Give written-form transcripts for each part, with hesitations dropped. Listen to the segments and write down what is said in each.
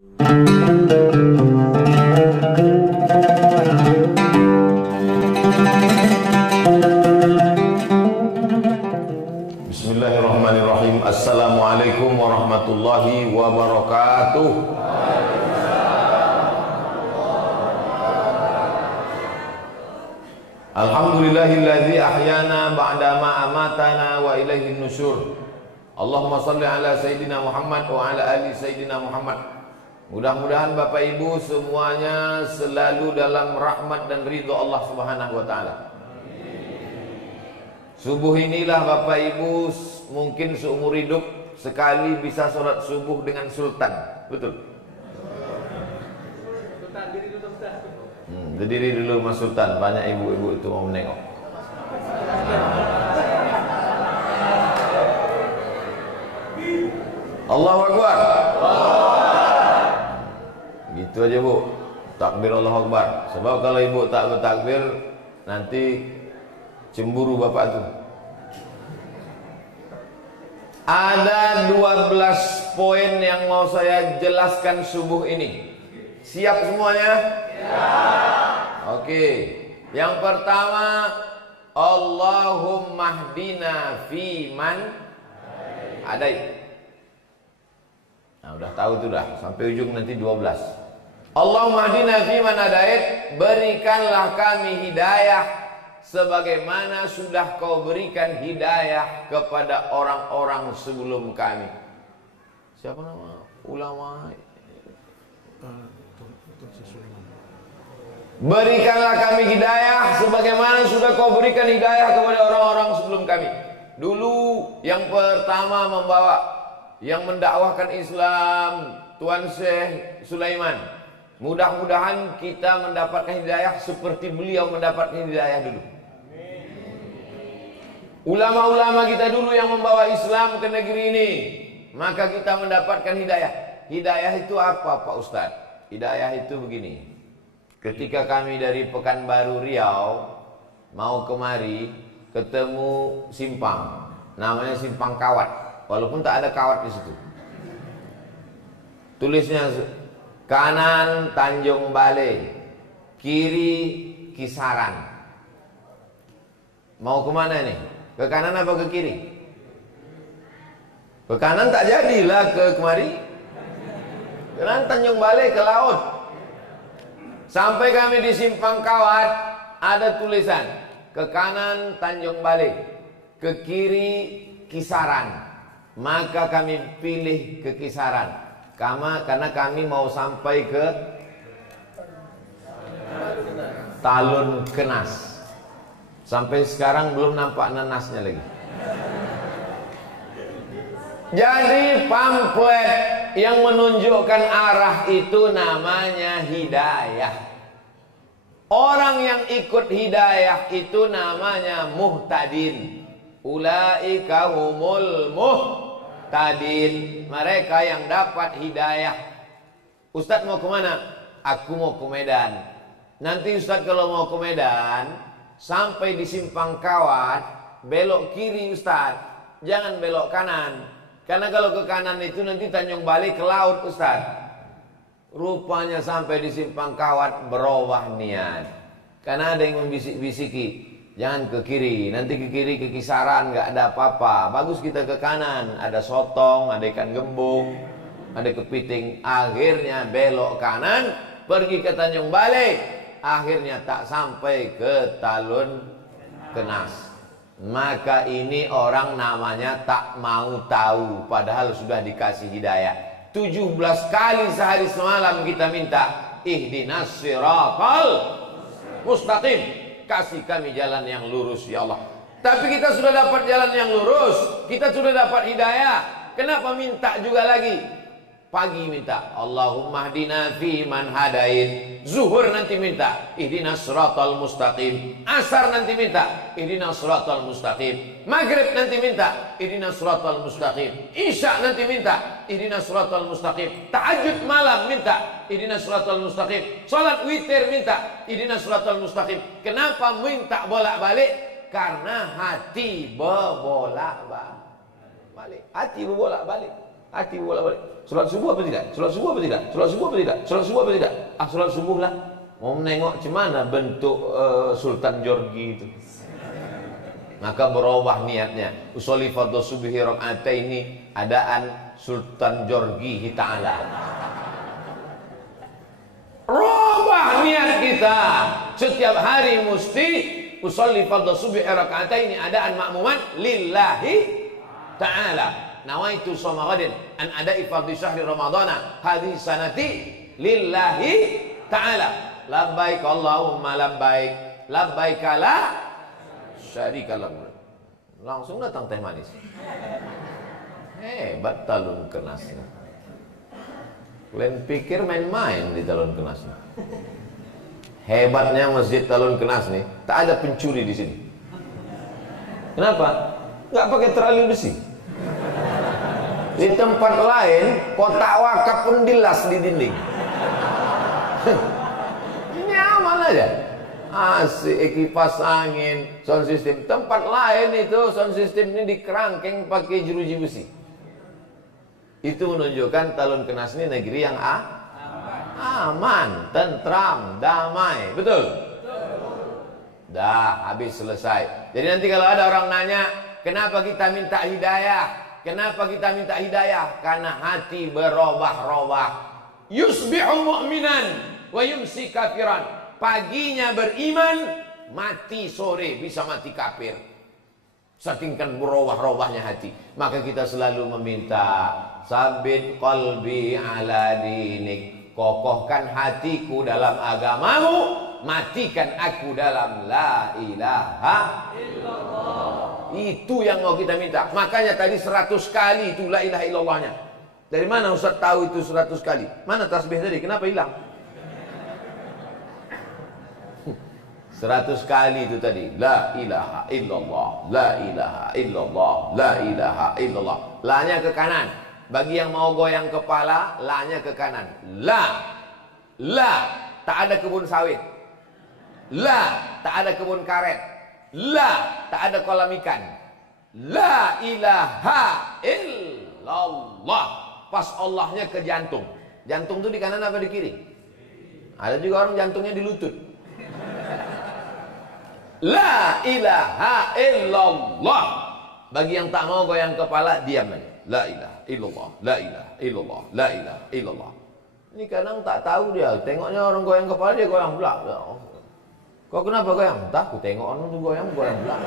Bismillahirrahmanirrahim. Assalamualaikum warahmatullahi wabarakatuh. Alhamdulillahilladzi ahyana ba'dama amatana wa ilaihin nusyur. Allahumma salli ala Sayyidina Muhammad wa ala ali Sayyidina Muhammad. Mudah-mudahan Bapak Ibu semuanya selalu dalam rahmat dan ridho Allah Subhanahu wa ta'ala. Subuh inilah Bapak Ibu mungkin seumur hidup sekali bisa sholat subuh dengan sultan. Betul? Berdiri dulu Mas Sultan. Banyak ibu-ibu itu mau menengok. Allahu Akbar. Gitu aja Bu. Takbir Allahu Akbar. Sebab kalau ibu tak bertakbir nanti cemburu bapak tuh. Ada 12 poin yang mau saya jelaskan subuh ini. Siap semuanya? Oke. Yang pertama, Allahumma hdina fi man hadait. Nah, udah tahu tuh dah, sampai ujung nanti 12. Allahumma hdina fi man hadait, berikanlah kami hidayah sebagaimana sudah kau berikan hidayah kepada orang-orang sebelum kami. Siapa nama ulama? Berikanlah kami hidayah sebagaimana sudah kau berikan hidayah kepada orang-orang sebelum kami. Dulu yang pertama yang mendakwahkan Islam Tuan Syekh Sulaiman. Mudah-mudahan kita mendapatkan hidayah seperti beliau mendapatkan hidayah dulu. Ulama-ulama kita dulu yang membawa Islam ke negeri ini, maka kita mendapatkan hidayah. Hidayah itu apa Pak Ustadz? Hidayah itu begini. Ketika kami dari Pekanbaru Riau mau kemari, ketemu simpang, namanya Simpang Kawat, walaupun tak ada kawat di situ. Tulisnya kanan Tanjung Balai, kiri Kisaran. Mau kemana nih? Ke kanan apa ke kiri? Ke kanan tak jadilah ke kemari. Kanan Tanjung Balai ke laut. Sampai kami di Simpang Kawat, ada tulisan ke kanan Tanjung Balai, ke kiri Kisaran. Maka kami pilih ke Kisaran karena kami mau sampai ke Talun Kenas. Sampai sekarang belum nampak nanasnya lagi. Jadi pamflet yang menunjukkan arah itu namanya hidayah. Orang yang ikut hidayah itu namanya muhtadin. Ulaika humul muhtadin. Mereka yang dapat hidayah. Ustadz mau kemana? Aku mau ke Medan. Nanti Ustadz kalau mau ke Medan, sampai di Simpang Kawat, belok kiri Ustadz. Jangan belok kanan. Karena kalau ke kanan itu nanti Tanjung Balai ke laut Ustaz. Rupanya sampai di Simpang Kawat berubah niat. Karena ada yang membisik-bisiki, jangan ke kiri, nanti ke kiri ke Kisaran nggak ada apa-apa. Bagus kita ke kanan, ada sotong, ada ikan gembung, ada kepiting. Akhirnya belok kanan, pergi ke Tanjung Balai. Akhirnya tak sampai ke Talun Kenas. Maka ini orang namanya tak mau tahu, padahal sudah dikasih hidayah. 17 kali sehari semalam kita minta ihdinas siratal mustaqim, kasih kami jalan yang lurus ya Allah. Tapi kita sudah dapat jalan yang lurus, kita sudah dapat hidayah, kenapa minta juga lagi? Pagi minta Allahumma hdina fi man hadait, zuhur nanti minta ihdinas siratal mustaqim, asar nanti minta ihdinas siratal mustaqim, maghrib nanti minta ihdinas siratal mustaqim, isya nanti minta ihdinas siratal mustaqim, tahajud malam minta ihdinas siratal mustaqim, salat witir minta ihdinas siratal mustaqim. Kenapa minta bolak-balik? Karena hati berbolak-balik. Hati berbolak-balik. Hati bolak-balik. Sholat subuh apa tidak? Sholat subuh apa tidak? Sholat subuh apa tidak? Sholat subuh apa tidak? Ah, sholat subuh lah. Mau menengok cemana bentuk Sultan Jorgi itu. Maka berubah niatnya. Usolli fardhu subhi raka'ataini adaan Sultan Jorgi Ta'ala. Rubah niat kita. Setiap hari mesti usolli fardhu subhi raka'ataini adaan makmuman lillahi ta'ala. Nawaitu shoma ghadin an ada'i fardhi syahri ramadhana hadhihi sanati lillahi ta'ala. Labbaik Allahumma labbaik, labbaik la syarika lak. Langsung datang teh manis. Hebat talun kenasnya. Kalian pikir main-main di talun kenasnya. Hebatnya masjid talun kenas nih, tak ada pencuri di sini. Kenapa? Nggak pakai terali besi. Di tempat lain kotak wakaf pun dilas di dinding. Aja. Asik, kipas angin, sound system. Tempat lain itu sound system ini dikerangkeng pakai jeruji besi. Itu menunjukkan Talun Kenas ini negeri yang aman, tentram, damai. Betul? Dah, habis selesai. Jadi nanti kalau ada orang nanya, kenapa kita minta hidayah? Kenapa kita minta hidayah? Karena hati berubah-ubah. Yusbihu mu'minan wa yumsi kafiran. Paginya beriman, mati sore bisa mati kafir. Saking berubah-ubahnya hati. Maka kita selalu meminta, sabit qalbi ala dinik. Kokohkan hatiku dalam agamamu, matikan aku dalam la ilaha illallah. Itu yang mau kita minta. Makanya tadi 100 kali itu la ilaha illallahnya. Dari mana Ustaz tahu itu 100 kali? Mana tasbih tadi? Kenapa hilang? 100 kali itu tadi. La ilaha illallah, la ilaha illallah, la ilaha illallah. La-nya ke kanan. Bagi yang mau goyang kepala, la-nya ke kanan. La, tak ada kebun sawit. La, tak ada kebun karet. La, tak ada kolam ikan. La ilaha illallah. Pas Allahnya ke jantung. Jantung itu di kanan apa di kiri? Ada juga orang jantungnya di lutut. La ilaha illallah. Bagi yang tak mau goyang kepala, diam aja. La ilaha illallah, la ilaha illallah, la ilaha illallah. Ini kadang tak tahu dia. Tengoknya orang goyang kepala, dia goyang belak. Kau kenapa goyang? Entah, aku tengok orang itu goyang belak.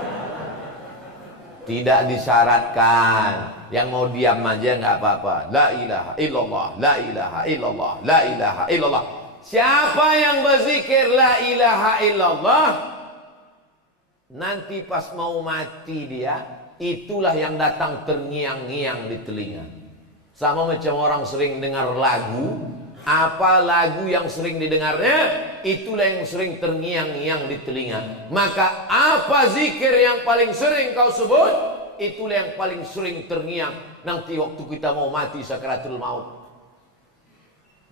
Tidak disyaratkan. Yang mau diam aja nggak apa-apa. La ilaha illallah, la ilaha illallah, la ilaha illallah. Siapa yang berzikir la ilaha illallah, nanti pas mau mati dia, itulah yang datang terngiang-ngiang di telinga. Sama macam orang sering dengar lagu, apa lagu yang sering didengarnya, itulah yang sering terngiang-ngiang di telinga. Maka apa zikir yang paling sering kau sebut, itulah yang paling sering terngiang nanti waktu kita mau mati sakaratul maut.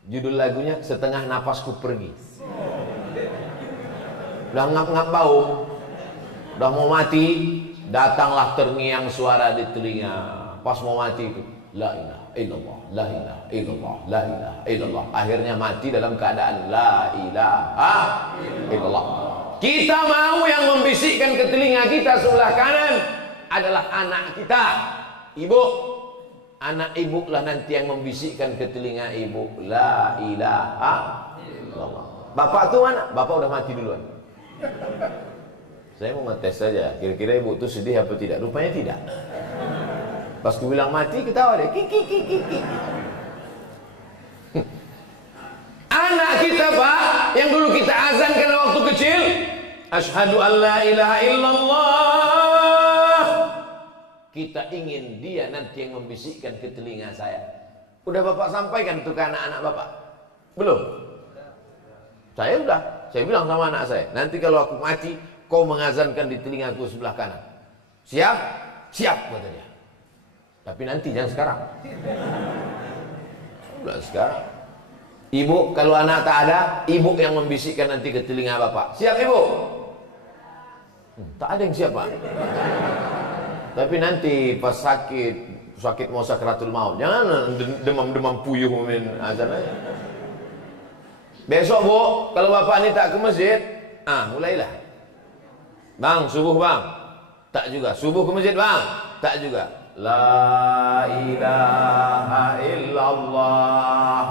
Judul lagunya Setengah Napasku Pergi. Udah ngap-ngap bau, udah mau mati, datanglah terngiang suara di telinga. Pas mau mati itu, la ilaha illallah, la ilaha illallah, la ilaha illallah. Akhirnya mati dalam keadaan la ilaha illallah. Kita mau yang membisikkan ke telinga kita sebelah kanan adalah anak kita, ibu. Anak ibu lah nanti yang membisikkan ke telinga ibu, la ilaha illallah. Bapak tuh mana? Bapak udah mati duluan. Saya mau ngetes saja, kira-kira ibu tuh sedih apa tidak? Rupanya tidak. Pas ku bilang mati, ketawa deh. Kiki. Anak kita Pak, yang dulu kita azankan waktu kecil, asyhadu an la ilaha illallah. Kita ingin dia nanti yang membisikkan ke telinga saya. Udah Bapak sampaikan itu ke anak-anak Bapak? Belum? Saya udah. Saya bilang sama anak saya, nanti kalau aku mati, kau mengazankan di telingaku sebelah kanan. Siap? Siap, kata dia. Tapi nanti, jangan sekarang. Udah sekarang. Ibu, kalau anak tak ada, ibu yang membisikkan nanti ke telinga Bapak. Siap ibu? Tak ada yang siap Pak. Tapi nanti pas sakit, sakit mau sakratul maut. Jangan demam-demam puyuh min azan aja. Besok Bu, kalau bapak ini tak ke masjid, mulailah. Bang, subuh bang. Tak juga. Subuh ke masjid bang. Tak juga. La ilaha illallah.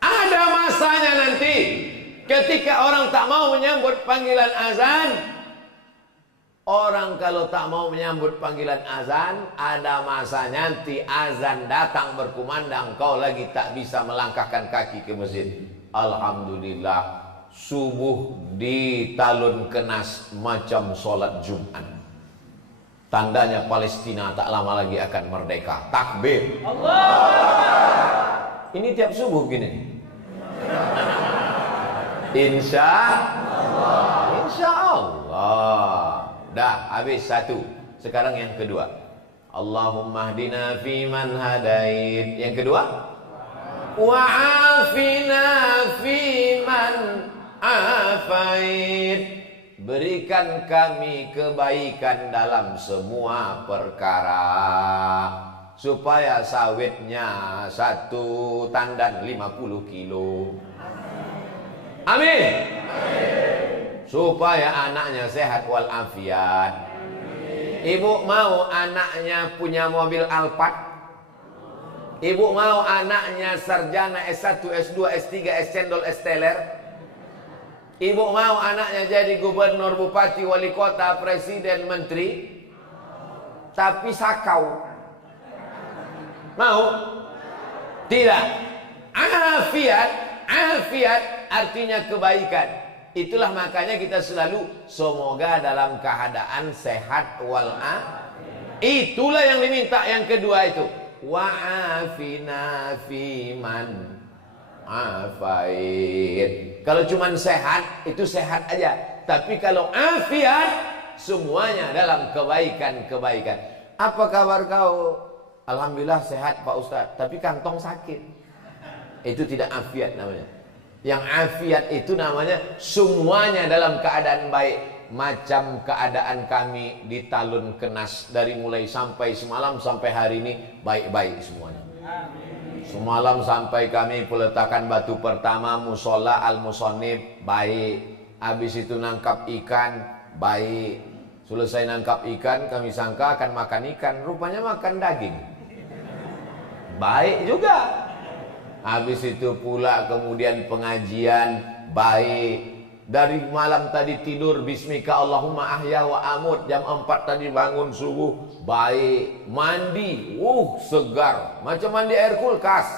Ada masanya nanti ketika orang tak mau menyambut panggilan azan. Orang kalau tak mau menyambut panggilan azan, ada masanya nanti azan datang berkumandang, kau lagi tak bisa melangkahkan kaki ke masjid. Alhamdulillah, subuh di talun kenas macam solat Jumat. Tandanya Palestina tak lama lagi akan merdeka. Takbir. Allah. Ini tiap subuh gini. Insya Allah. Dah habis satu. Sekarang yang kedua. Allahumma hdina fiman hadait. Yang kedua, wa'afina fiman afait. Berikan kami kebaikan dalam semua perkara, supaya sawitnya 1 tandan 50 kilo. Amin. Supaya anaknya sehat walafiat. Ibu mau anaknya punya mobil Alphard? Ibu mau anaknya sarjana S1, S2, S3, S cendol, S teler? Ibu mau anaknya jadi gubernur, bupati, wali kota, presiden, menteri? Tapi sakau. Mau? Tidak. Afiat artinya kebaikan. Itulah makanya kita selalu semoga dalam keadaan sehat Itulah yang diminta yang kedua itu. Wa'afina fiman afait. Kalau cuma sehat, itu sehat aja. Tapi kalau afiat, semuanya dalam kebaikan-kebaikan. Apa kabar kau? Alhamdulillah sehat Pak Ustaz. Tapi kantong sakit. Itu tidak afiat namanya. Yang afiat itu namanya semuanya dalam keadaan baik. Macam keadaan kami di talun kenas. Dari mulai sampai semalam sampai hari ini baik-baik semuanya. Semalam sampai kami peletakan batu pertama musola al-musonib baik. Habis itu nangkap ikan baik. Selesai nangkap ikan kami sangka akan makan ikan. Rupanya makan daging. Baik juga. Habis itu pula kemudian pengajian baik. Dari malam tadi tidur bismika Allahumma ahya wa amut. Jam 4 tadi bangun subuh baik. Mandi segar. Macam mandi air kulkas.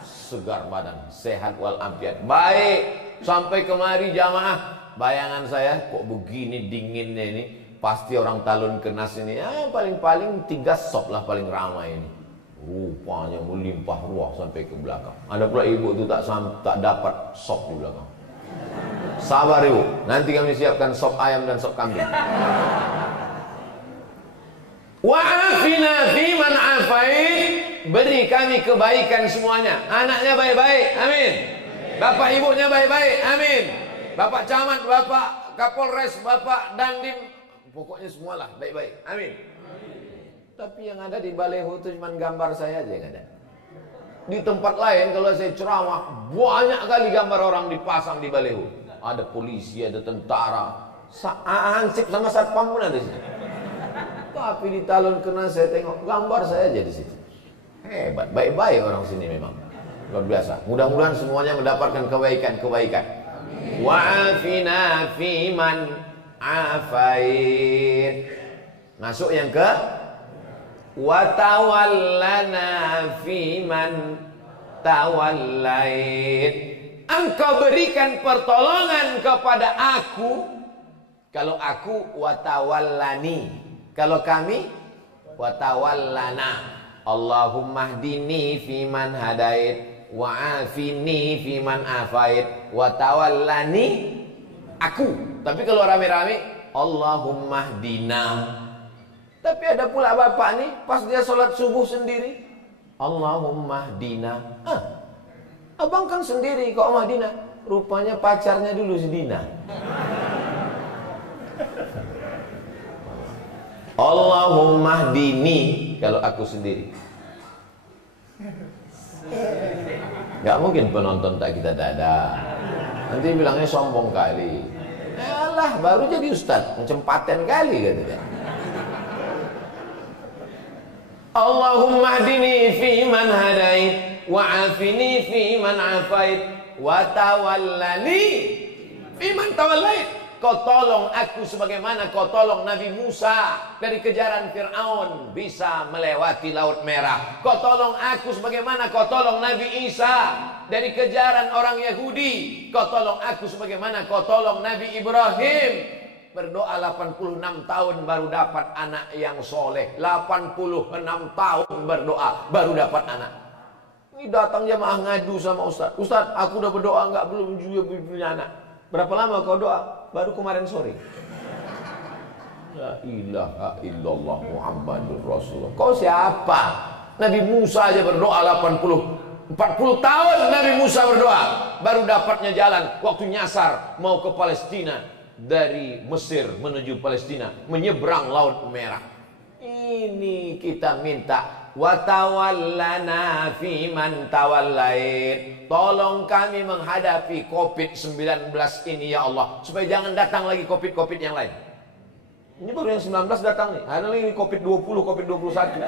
Segar badan. Sehat walafiat. Baik. Sampai kemari jamaah. Bayangan saya kok begini dinginnya ini. Pasti orang talun kenas ini paling-paling 3 sop lah paling ramai ini. Rupanya melimpah ruah sampai ke belakang. Ada pula ibu itu tak dapat sop di belakang. Sabar ibu, nanti kami siapkan sop ayam dan sop kambing. Wa'afina fiman afait. Beri kami kebaikan semuanya. Anaknya baik-baik, amin. Bapak ibunya baik-baik, amin. Bapak camat, bapak kapolres, bapak dandim, pokoknya semualah baik-baik, amin. Tapi yang ada di baleho itu cuma gambar saya aja yang ada. Di tempat lain kalau saya ceramah, banyak kali gambar orang dipasang di baleho. Ada polisi, ada tentara, ansip sama satpam pun ada di situ. Tapi di talun kenas saya tengok gambar saya aja di situ. Hebat, baik-baik orang sini memang. Luar biasa. Mudah-mudahan semuanya mendapatkan kebaikan-kebaikan. Wa'afina fiman afait. Masuk yang ke watawallana fiman tawallait. Engkau berikan pertolongan kepada aku. Kalau aku watawallani. Kalau kami watawallana. Allahumma hdini fiman hadait wa'afini fiman afait watawallani aku. Tapi kalau rame-rame Allahumma hdina. Tapi ada pula bapak nih pas dia sholat subuh sendiri Allahumma hdina. Abang kan sendiri kok Madinah. Rupanya pacarnya dulu si Dina. Allahumma hdini kalau aku sendiri. Gak mungkin penonton tak kita dada. Nanti bilangnya sombong kali. Alah, baru jadi ustaz, macam paten kali katanya. Allahumma hdini fi man hadait, wa afini fi man afait, wa tawallani fi man tawallait. Kau tolong aku sebagaimana kau tolong Nabi Musa dari kejaran Fir'aun bisa melewati Laut Merah. Kau tolong aku sebagaimana kau tolong Nabi Isa dari kejaran orang Yahudi. Kau tolong aku sebagaimana kau tolong Nabi Ibrahim. Berdoa 86 tahun baru dapat anak yang soleh. 86 tahun berdoa baru dapat anak. Ini datang jamaah ngadu sama Ustaz. Ustaz, aku udah berdoa belum juga punya anak. Berapa lama kau doa? Baru kemarin sore. La ilaha illallah Muhammadur Rasulullah. Kau siapa? Nabi Musa aja berdoa 40 tahun Nabi Musa berdoa baru dapatnya jalan waktu nyasar mau ke Palestina. Dari Mesir menuju Palestina menyeberang Laut Merah. Ini kita minta wa tawallana fi man tawallait. Tolong kami menghadapi COVID-19 ini ya Allah, supaya jangan datang lagi COVID yang lain. Ini baru yang 19 datang nih. Ada lagi COVID-20, COVID-21.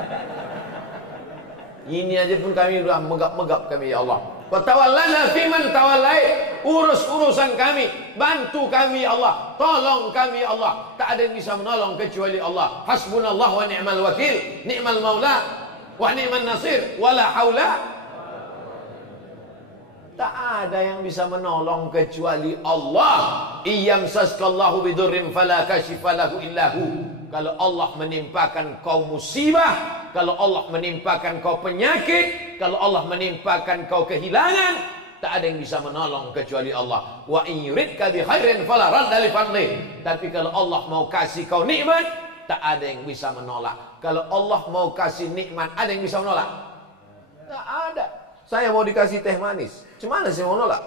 Ini aja pun kami sudah megap-megap kami ya Allah. Wa tawallana fi man tawallait. Urus urusan kami, bantu kami ya Allah, tolong kami ya Allah. Tak ada yang bisa menolong kecuali Allah. Hasbunallah wa ni'mal wakil, ni'mal maula wa ni'man nasir, wala haula. Tak ada yang bisa menolong kecuali Allah. Iyamsaskallahu bidurrin fala kashifa lahu illahu. Kalau Allah menimpakan kau musibah, kalau Allah menimpakan kau penyakit, kalau Allah menimpakan kau kehilangan, tak ada yang bisa menolong kecuali Allah. Wa in yuridka bi khairin fala radda li fadlih. Tapi kalau Allah mau kasih kau nikmat, tak ada yang bisa menolak. Kalau Allah mau kasih nikmat, ada yang bisa menolak? Tak ada. Saya mau dikasih teh manis, gimana saya mau nolak?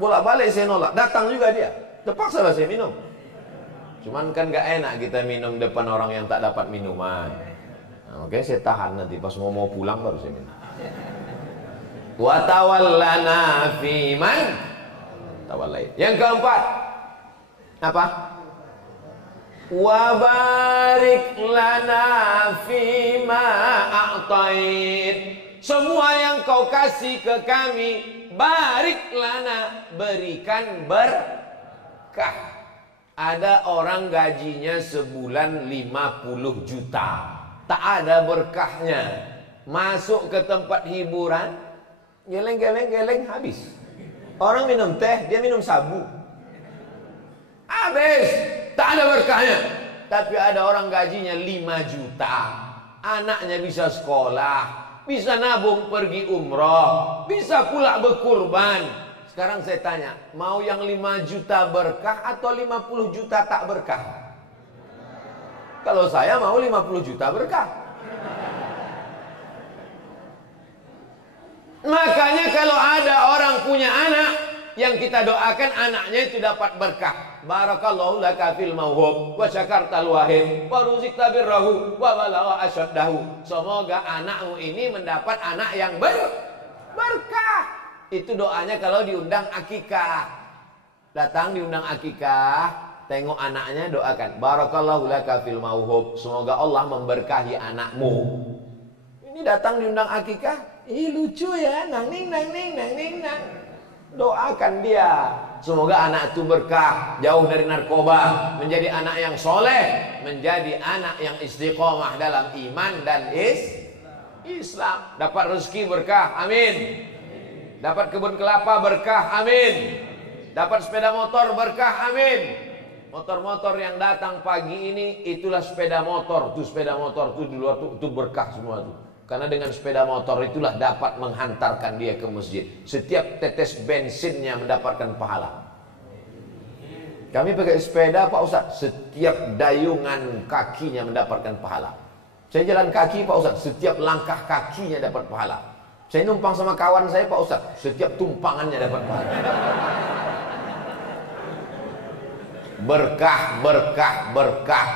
Bolak-balik saya nolak. Datang juga dia, terpaksa lah saya minum. Cuman kan gak enak kita minum depan orang yang tak dapat minuman. Nah, oke, saya tahan nanti pas mau pulang baru saya minum. Wa tawallana fi man tawallait. Yang keempat apa? Wa barik lana fi ma a'tait. Semua yang kau kasih ke kami, barik lana, berikan berkah. Ada orang gajinya sebulan 50 juta, tak ada berkahnya. Masuk ke tempat hiburan, geleng habis. Orang minum teh, dia minum sabu, habis, tak ada berkahnya. Tapi ada orang gajinya 5 juta, anaknya bisa sekolah, bisa nabung pergi umroh, bisa pula berkurban. Sekarang saya tanya, mau yang 5 juta berkah atau 50 juta tak berkah? Kalau saya mau 50 juta berkah. Makanya kalau ada orang punya anak, yang kita doakan anaknya itu dapat berkah. Barakallahu laka fil mauhub wa syakartal wahib wa ruzikta birrahu wa balagha asyaddahu. Semoga anakmu ini mendapat anak yang berkah. Itu doanya kalau diundang akikah. Datang diundang akikah, tengok anaknya, doakan barakallahu laka fil mauhub, semoga Allah memberkahi anakmu. Ini datang diundang akikah, ih lucu ya, nang ning. Doakan dia, semoga anak itu berkah, jauh dari narkoba, menjadi anak yang soleh, menjadi anak yang istiqomah dalam iman dan Islam. Dapat rezeki berkah, amin. Dapat kebun kelapa berkah, amin. Dapat sepeda motor berkah, amin. Motor-motor yang datang pagi ini, itulah sepeda motor. Tuh sepeda motor tuh di luar tuh berkah semua tuh. Karena dengan sepeda motor itulah dapat menghantarkan dia ke masjid. Setiap tetes bensinnya mendapatkan pahala. Kami pakai sepeda Pak Ustaz, setiap dayungan kakinya mendapatkan pahala. Saya jalan kaki Pak Ustaz, setiap langkah kakinya dapat pahala. Saya numpang sama kawan saya Pak Ustaz, setiap tumpangannya dapat pahala. Berkah.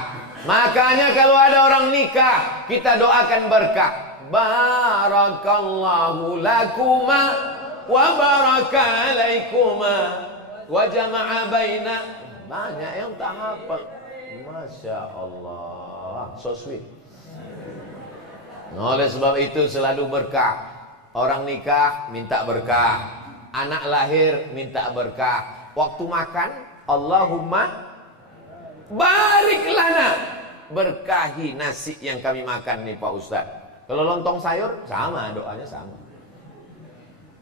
Makanya kalau ada orang nikah, kita doakan berkah. Barakallahu lakuma wa baraka alaikuma wa jama'a baina. Banyak yang tak hafal. Masya Allah, so sweet. Oleh sebab itu selalu berkah. Orang nikah minta berkah, anak lahir minta berkah. Waktu makan, Allahumma barik lana, berkahi nasi yang kami makan nih Pak Ustaz. Kalau lontong sayur sama, doanya sama.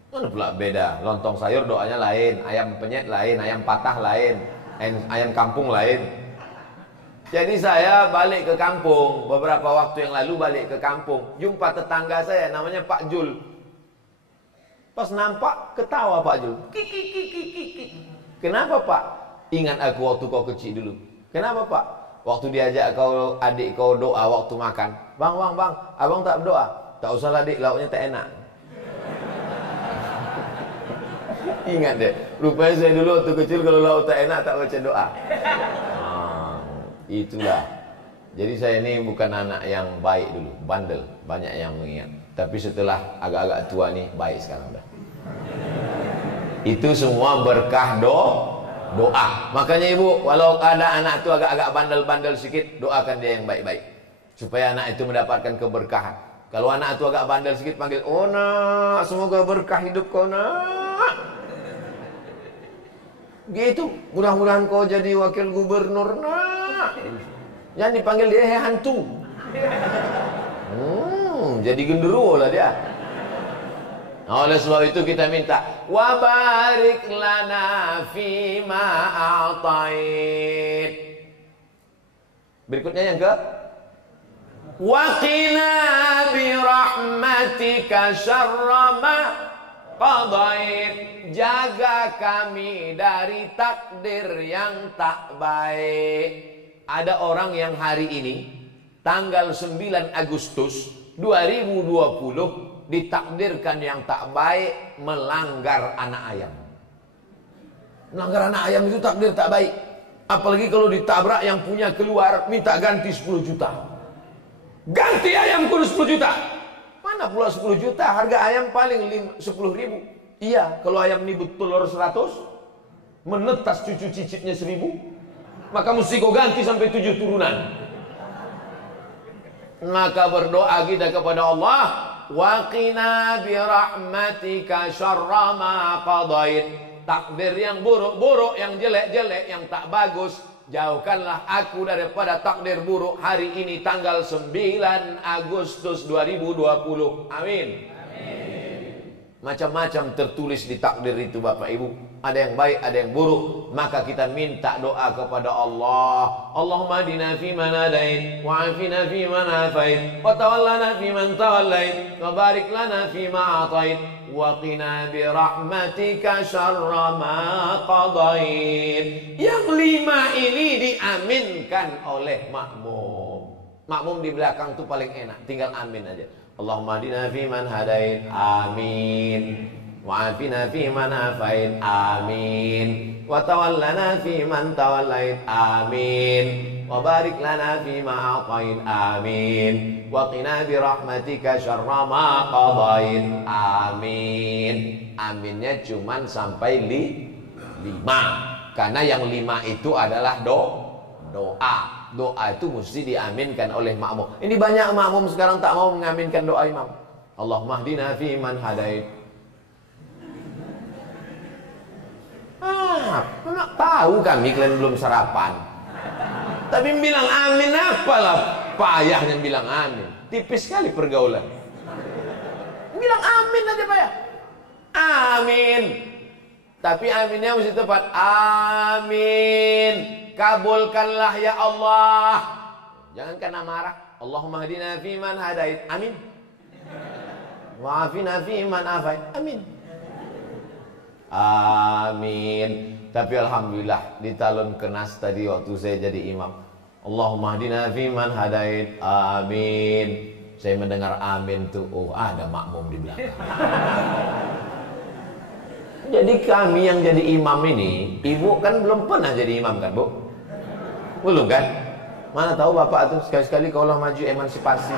Mana pula beda? Lontong sayur doanya lain, ayam penyet lain, ayam patah lain, ayam kampung lain. Jadi saya balik ke kampung, beberapa waktu yang lalu balik ke kampung, jumpa tetangga saya namanya Pak Jul. Pas nampak ketawa Pak Jul. Kenapa Pak? Ingat aku waktu kau kecil dulu. Kenapa Pak? Waktu diajak kau adik kau doa waktu makan. Bang, abang tak berdoa. Tak usah adik, lauknya tak enak. Ingat deh. Rupanya saya dulu waktu kecil kalau lauk tak enak tak baca doa. Itulah. Jadi saya ini bukan anak yang baik dulu, bandel, banyak yang mengingat. Tapi setelah agak-agak tua nih baik sekarang dah. Itu semua berkah doa. Makanya ibu, walau ada anak itu agak-agak bandel-bandel sedikit, doakan dia yang baik-baik. Supaya anak itu mendapatkan keberkahan. Kalau anak itu agak bandel sedikit, panggil, oh nak, semoga berkah hidup kau nak. Gitu, mudah-mudahan kau jadi wakil gubernur nak. Jangan dipanggil dia hantu. Jadi genderuwo lah dia. Oleh sebab itu kita minta wa barik lana fima a'tait. Berikutnya yang ke wa qina bi rahmatika syarra ma qadait. Jaga kami dari takdir yang tak baik. Ada orang yang hari ini tanggal 9 Agustus 2020 ditakdirkan yang tak baik, melanggar anak ayam. Melanggar anak ayam itu takdir tak baik. Apalagi kalau ditabrak yang punya keluar minta ganti 10 juta. Ganti ayam kudu 10 juta. Mana pula 10 juta? Harga ayam paling 10 ribu. Iya, kalau ayam ini telur 100, menetas cucu cicitnya 1000, maka mesti kau ganti sampai 7 turunan. Maka berdoa kita kepada Allah, wa qina bi rahmatika syarra ma qadait. Takdir yang buruk-buruk, yang jelek-jelek, yang tak bagus, jauhkanlah aku daripada takdir buruk hari ini tanggal 9 Agustus 2020. Amin. Macam-macam tertulis di takdir itu Bapak Ibu. Ada yang baik, ada yang buruk. Maka kita minta doa kepada Allah. Allahumma hadina fi man hadait, wa afina fi man afait, wa tawallana fi man tawallait, wa barik lana fi ma atait, wa qina bi rahmatika syarra ma qadait. Yang 5 ini diaminkan oleh makmum. Makmum di belakang itu paling enak, tinggal amin aja. Allahumma hadina fi man hadait, amin. Wa afina fi man afait, amin. Wa tawallana fi man tawallait, amin. Wa barik lana fi ma atait, amin. Wa qina bi rahmatika syarra ma qadait, amin. Aminnya cuman sampai 5. Karena yang 5 itu adalah doa. Doa itu mesti diaminkan oleh makmum. Ini banyak makmum sekarang tak mau mengaminkan doa imam. Allahumma hdina fi man hadait. Nak tahu kami kalian belum sarapan. Tapi bilang amin apalah payahnya bilang amin. Tipis sekali pergaulan. Bilang amin aja payah. Amin. Tapi aminnya mesti tepat. Amin. Kabulkanlah ya Allah. Jangan kena marah. Allahumma hadina fi man hadait. Amin. Wa afina fi man afait. Amin. Amin. Tapi alhamdulillah di talon kenas tadi waktu saya jadi imam. Allahumma hadina fi man hadait. Amin. Saya mendengar amin tuh. Oh, ada makmum di belakang. Jadi kami yang jadi imam ini, ibu kan belum pernah jadi imam kan, Bu? Belum kan? Mana tahu bapak tuh sekali-sekali kalau maju emansipasi.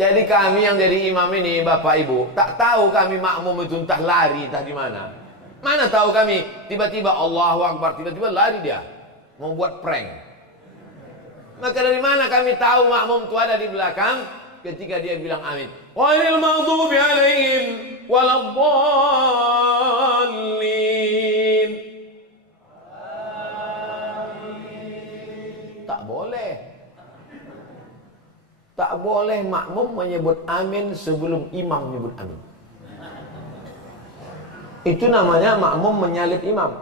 Jadi kami yang jadi imam ini, bapak ibu, tak tahu kami makmum itu entah lari entah di mana. Mana tahu kami tiba-tiba Allahu Akbar, tiba-tiba lari dia mau buat prank. Maka dari mana kami tahu makmum itu ada di belakang ketika dia bilang amin? Ghairil maghdubi alaihim waladdallin. Tak boleh. Tak boleh makmum menyebut amin sebelum imam menyebut amin. Itu namanya makmum menyalip imam.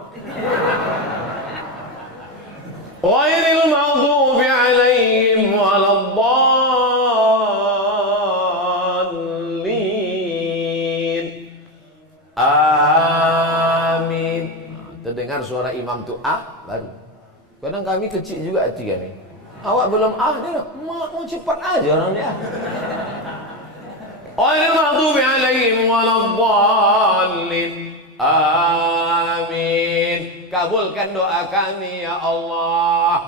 Ghairil maghdubi alaihim waladdallin. Amin. Terdengar suara imam tu baru. Kadang kami kecil juga hati kami. Awak belum dia mau cepat aja orang dia. Ghairil maghdubi alaihim waladdallin. Amin. Kabulkan doa kami ya Allah.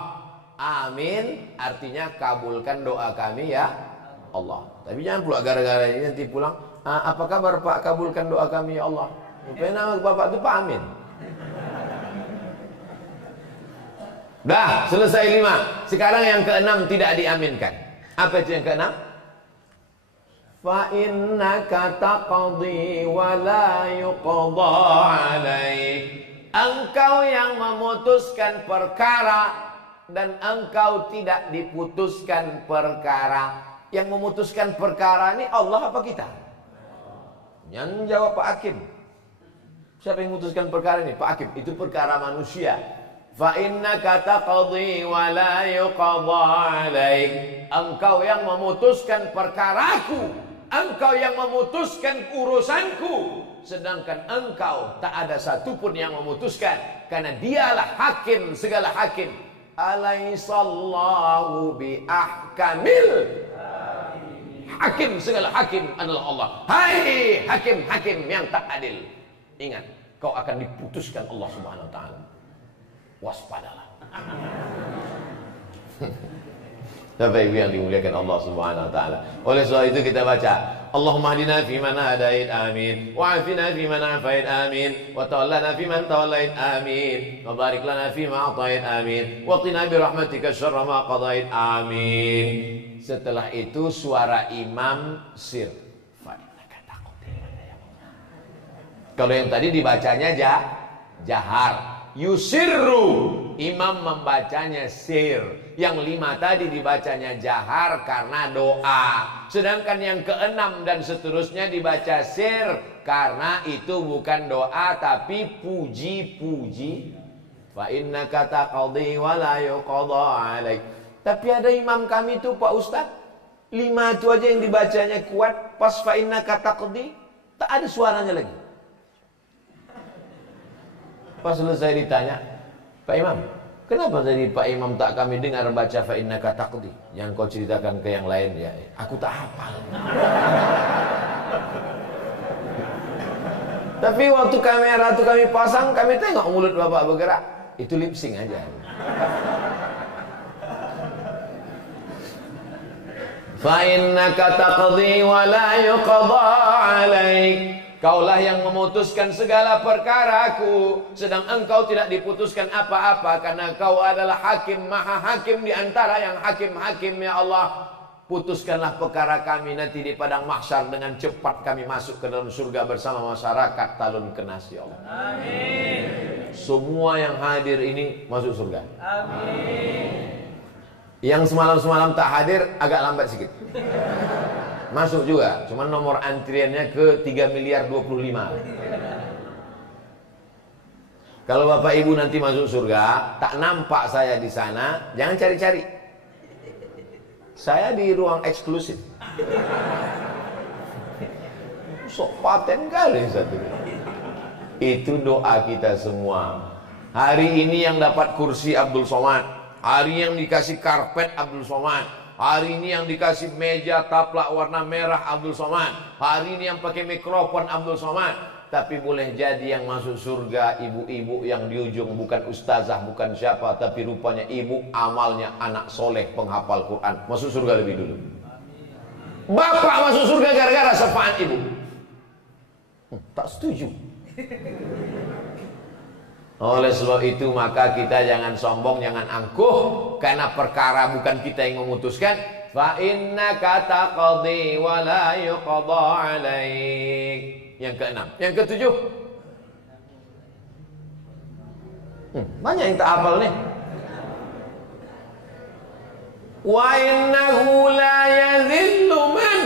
Amin artinya kabulkan doa kami ya Allah. Tapi jangan pula gara-gara ini nanti pulang, apa kabar Pak, kabulkan doa kami ya Allah. Rupanya nama bapak itu Pak Amin. Dah, selesai 5. Sekarang yang ke-6 tidak diaminkan. Apa itu yang ke-6? Fa innaka taqdi wa la yuqda alaik. Engkau yang memutuskan perkara dan engkau tidak diputuskan perkara. Yang memutuskan perkara ini Allah apa kita? Yang jawab Pak Hakim. Siapa yang memutuskan perkara ini? Pak Hakim. Itu perkara manusia. Fa innaka taqdi wa la yuqda alaik. Engkau yang memutuskan perkaraku, engkau yang memutuskan urusanku, sedangkan engkau tak ada satupun yang memutuskan, karena dialah hakim segala hakim. Alaihissallahu bi ahkamil hakim, segala hakim adalah Allah. Hai hakim-hakim yang tak adil, ingat kau akan diputuskan Allah Subhanahu wa taala. Waspadalah. Bapak Ibu yang dimuliakan Allah Subhanahu wa taala. Oleh sebab itu kita baca, Allahumma hdina fi man hadait, amin. Wa afina fi man afait, amin. Wa tawallana fi man tawallait, amin. Wa barik lana fi ma atait, amin. Wa qina bi rahmatika syarra ma qadait, amin. Setelah itu suara imam sir. Kalau yang tadi dibacanya jahar. Yusirru, imam membacanya sir. Yang 5 tadi dibacanya jahar karena doa. Sedangkan yang ke-6 dan seterusnya dibaca sir karena itu bukan doa tapi puji-puji. Fa innaka taqdi wa la yuqda alaik. Tapi ada imam kami itu Pak Ustaz, 5 itu aja yang dibacanya kuat, pas fa innaka taqdi tak ada suaranya lagi. Pas selesai ditanya, Pak Imam, kenapa tadi Pak Imam tak kami dengar baca fa innaka taqdi? Jangan kau ceritakan ke yang lain ya. Aku tak hafal. Tapi waktu kamera itu kami pasang, kami tengok mulut Bapak bergerak. Itu lip sync aja. Fa innaka taqdi wa la yuqda alaik. Kaulah yang memutuskan segala perkaraku, sedang engkau tidak diputuskan apa-apa, karena kau adalah hakim, maha hakim di antara yang hakim-hakim ya Allah. Putuskanlah perkara kami nanti di padang mahsyar, dengan cepat kami masuk ke dalam surga bersama masyarakat talun kenas ya Allah. Amin. Semua yang hadir ini masuk surga. Amin. Yang semalam-semalam tak hadir agak lambat sedikit. Masuk juga, cuman nomor antriannya ke 3 miliar 25. Kalau Bapak Ibu nanti masuk surga, tak nampak saya di sana, jangan cari-cari. Saya di ruang eksklusif. Sok paten kali satu. Itu doa kita semua. Hari ini yang dapat kursi Abdul Somad, hari yang dikasih karpet Abdul Somad, hari ini yang dikasih meja taplak warna merah Abdul Somad, hari ini yang pakai mikrofon Abdul Somad. Tapi boleh jadi yang masuk surga ibu-ibu yang di ujung bukan ustazah, bukan siapa, tapi rupanya ibu amalnya anak soleh penghafal Quran. Masuk surga lebih dulu. Bapak masuk surga gara-gara syafaat ibu. Tak setuju. Oleh sebab itu maka kita jangan sombong, jangan angkuh, karena perkara bukan kita yang memutuskan. Fa innaka taqdi wa la yuqda 'alaik. Yang keenam, yang ketujuh. Banyak yang tak hafal nih. Wa innahu la yadhillu man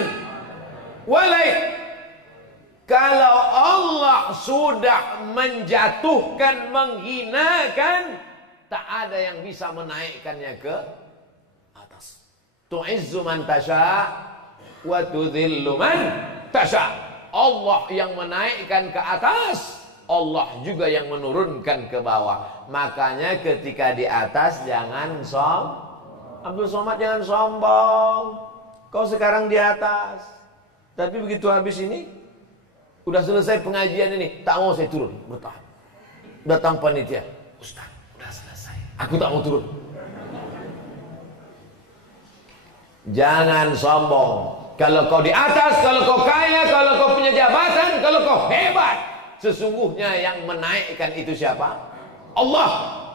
walait. Kalau Allah sudah menjatuhkan, menghinakan, tak ada yang bisa menaikkannya ke atas. Tu'izzu man tasha wa tudhillu man tasha. Allah yang menaikkan ke atas, Allah juga yang menurunkan ke bawah. Makanya ketika di atas jangan Abdul Somad jangan sombong. Kau sekarang di atas, tapi begitu habis ini, udah selesai pengajian ini, tak mau saya turun, bertahan. Datang panitia, Ustaz, udah selesai, aku tak mau turun. Jangan sombong. Kalau kau di atas, kalau kau kaya, kalau kau punya jabatan, kalau kau hebat, sesungguhnya yang menaikkan itu siapa? Allah.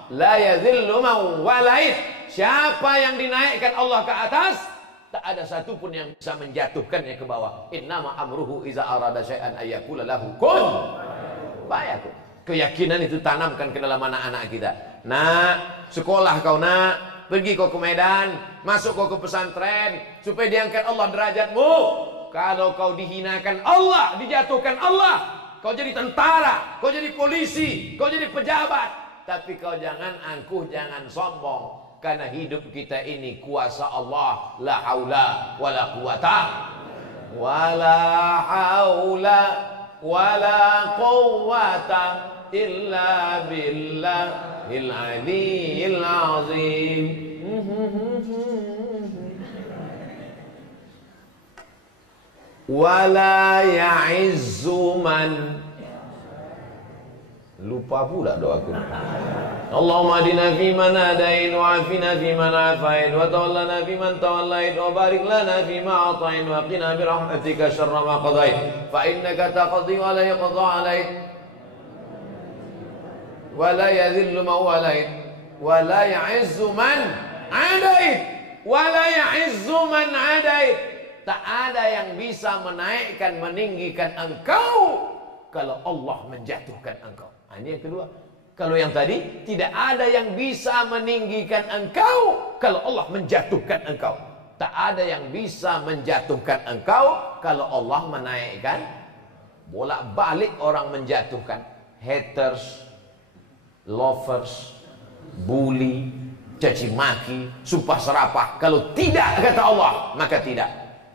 La yadhillu man walait. Siapa yang dinaikkan Allah ke atas, tak ada satupun yang bisa menjatuhkannya ke bawah. Innama amruhu iza arada syai'an ayyakula lahu kun fayakun. Keyakinan itu tanamkan ke dalam anak-anak kita. Nak, sekolah kau nak, pergi kau ke Medan, masuk kau ke pesantren, supaya diangkat Allah derajatmu. Kalau kau dihinakan Allah, dijatuhkan Allah, kau jadi tentara, kau jadi polisi, kau jadi pejabat, tapi kau jangan angkuh, jangan sombong. Karena hidup kita ini kuasa Allah. La haula wala quwata wala haula wala quwata illa billahil aliyyil azim. Wala ya'izzu man. Lupa pula doaku. Allahumma adina fi man hadain wa afina fi man afain wa tawallana fi man tawallait wa barik lana fi ma atain wa qina bi rahmatika syarra ma qadait fa innaka taqdi wa la yuqda alaik wa la yadhillu man walait wa la ya'izzu man adait wa la ya'izzu man adait. Tak ada yang bisa menaikkan, meninggikan engkau kalau Allah menjatuhkan engkau. Ini yang kedua. Kalau yang tadi, tidak ada yang bisa meninggikan engkau kalau Allah menjatuhkan engkau. Tak ada yang bisa menjatuhkan engkau kalau Allah menaikkan. Bolak-balik orang menjatuhkan. Haters, lovers, bully, caci maki, sumpah serapah. Kalau tidak kata Allah, maka tidak.